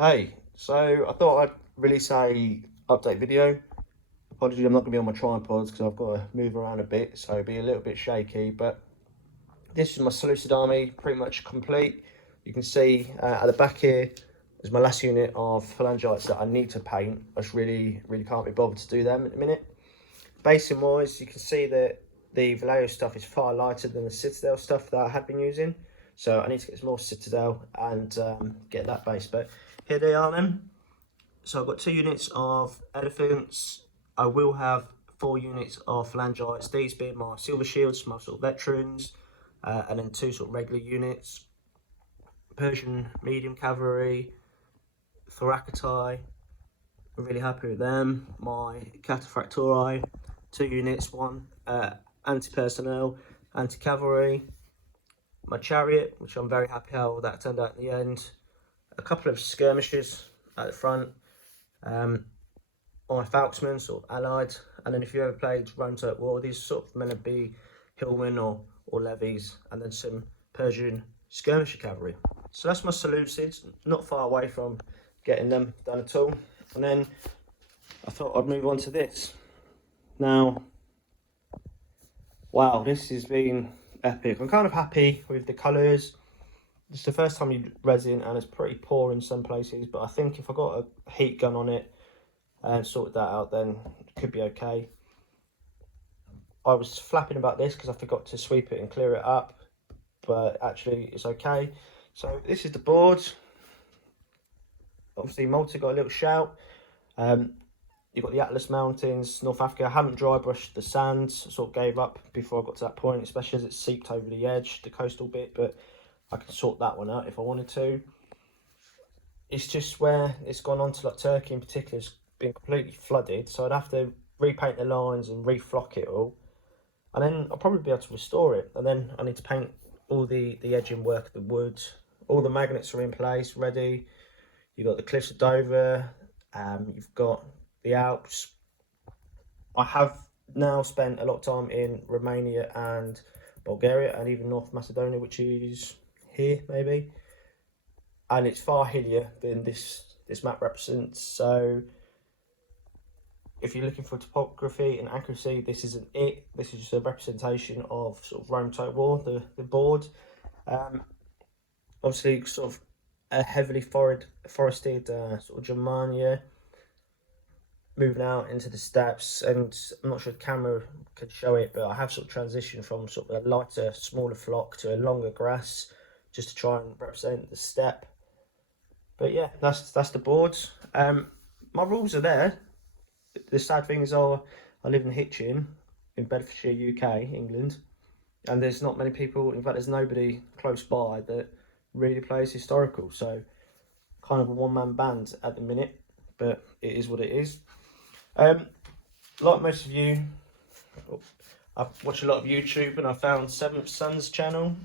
Hey, so I thought I'd release a update video. Apologies, I'm not going to be on my tripods because I've got to move around a bit, so it'll be a little bit shaky. But this is my Seleucid Army, pretty much complete. You can see at the back here is my last unit of phalangites that I need to paint. I just really can't be bothered to do them at the minute. Basing wise, you can see that the Vallejo stuff is far lighter than the Citadel stuff that I had been using. So I need to get some more Citadel and get that base. But here they are then. So I've got 2 units of elephants. I will have 4 units of phalangites, these being my silver shields, my sort of veterans, and then 2 sort of regular units. Persian medium cavalry, thoracitai, I'm really happy with them. My cataphractori, 2 units, 1 anti-personnel, anti-cavalry. My chariot, which I'm very happy how that turned out in the end. A couple of skirmishers at the front. My falksmen, sort of allied, and then if you ever played Rome-Turk War, these are sort of meant to be hillmen or levies, and then some Persian skirmisher cavalry. So that's my Seleucids, not far away from getting them done at all. And then I thought I'd move on to this. Now, wow, this has been epic. I'm kind of happy with the colours. It's the first time you resin and it's pretty poor in some places, but I think if I got a heat gun on it and sorted that out, then it could be okay. I was flapping about this because I forgot to sweep it and clear it up, but actually it's okay. So this is the board. Obviously Malta got a little shout. You've got the Atlas Mountains, North Africa. I haven't dry brushed the sands, sort of gave up before I got to that point, especially as it seeped over the edge, the coastal bit, but I can sort that one out if I wanted to. It's just where it's gone on to like Turkey in particular, it's been completely flooded, so I'd have to repaint the lines and reflock it all, and then I'll probably be able to restore it. And then I need to paint all the edging work, the wood, all the magnets are in place, ready. You've got the cliffs of Dover, you've got the Alps. I have now spent a lot of time in Romania and Bulgaria and even North Macedonia, which is here maybe, and it's far hillier than this map represents. So if you're looking for topography and accuracy, this isn't it. This is just a representation of sort of Rome-Turk War, the board. Obviously sort of a heavily forested sort of Germania, moving out into the steppes, and I'm not sure the camera could show it, but I have sort of transitioned from sort of a lighter, smaller flock to a longer grass, just to try and represent the steppe. But yeah, that's the boards. My rules are there. The sad thing is, I live in Hitchin, in Bedfordshire, UK, England, and there's not many people, in fact there's nobody close by that really plays historical, so kind of a one-man band at the minute, but it is what it is. Like most of you, I've watched a lot of YouTube and I found Seventh Son's channel.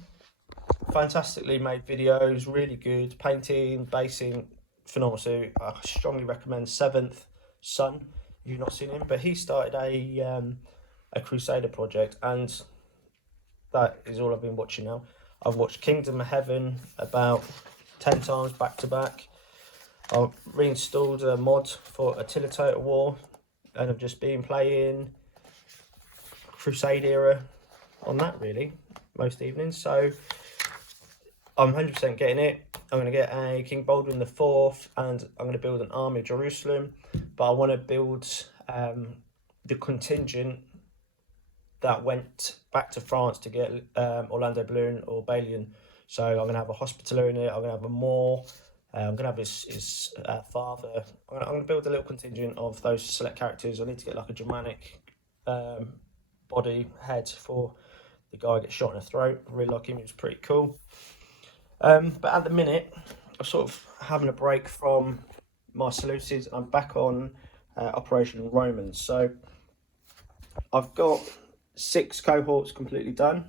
Fantastically made videos, really good, painting, basing, phenomenal. So I strongly recommend Seventh Son if you've not seen him. But he started a Crusader project, and that is all I've been watching now. I've watched Kingdom of Heaven about 10 times back to back. I've reinstalled a mod for Attila Total War, and I've just been playing Crusade era on that really most evenings. So I'm 100% getting it. I'm going to get a King Baldwin IV, and I'm going to build an army of Jerusalem, but I want to build the contingent that went back to France to get Orlando Bloom or Balian. So I'm going to have a Hospitaller in it, I'm going to have a Moor, I'm going to have his father. I'm going to build a little contingent of those select characters. I need to get like a Germanic body head for the guy who gets shot in the throat. I really like him, he was pretty cool. But at the minute, I'm sort of having a break from my Seleucids. I'm back on Operation Romans. So I've got 6 cohorts completely done.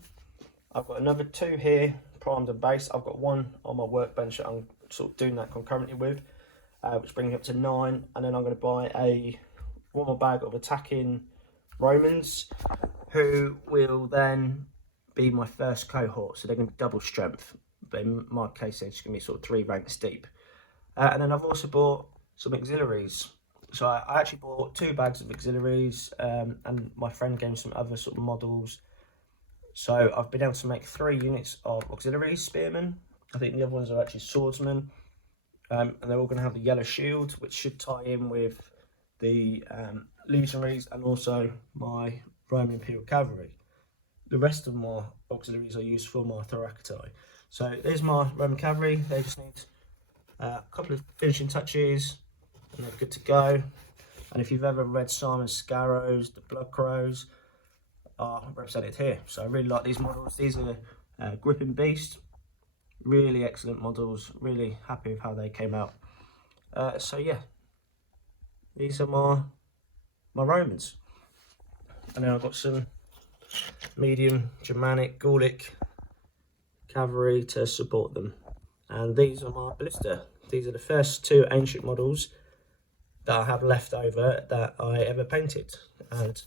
I've got another 2 here, primed and based. I've got 1 on my workbench that I'm sort of doing that concurrently with, which brings me up to 9. And then I'm going to buy one more bag of attacking Romans, who will then be my first cohort. So they're going to be double strength. But in my case, it's going to be sort of 3 ranks deep. And then I've also bought some auxiliaries. So I actually bought 2 bags of auxiliaries, and my friend gave me some other sort of models. So I've been able to make 3 units of auxiliaries, spearmen. I think the other ones are actually swordsmen. And they're all going to have the yellow shield, which should tie in with the legionaries and also my Roman Imperial Cavalry. The rest of my auxiliaries are used for my Thoracoti. So there's my Roman Cavalry. They just need a couple of finishing touches and they're good to go. And if you've ever read Simon Scarrow's The Blood Crows, are represented here. So I really like these models. These are Gripping Beast. Really excellent models. Really happy with how they came out. So yeah, these are my Romans. And then I've got some medium Germanic Gallic cavalry to support them. And these are my ballista. These are the first 2 ancient models that I have left over that I ever painted. And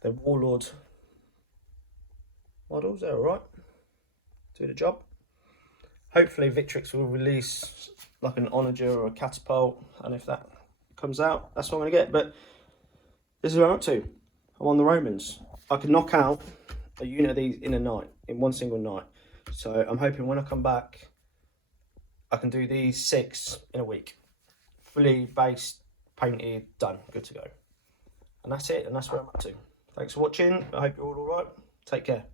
the warlord models, they're alright. Do the job. Hopefully Victrix will release like an onager or a catapult, and if that comes out, that's what I'm going to get. But this is what I'm up to. I'm on the Romans. I can knock out a unit of these in a night, in one single night. So I'm hoping when I come back, I can do these 6 in a week. Fully based, painted, done, good to go. And that's it, and that's where I'm up to. Thanks for watching. I hope you're all alright. Take care.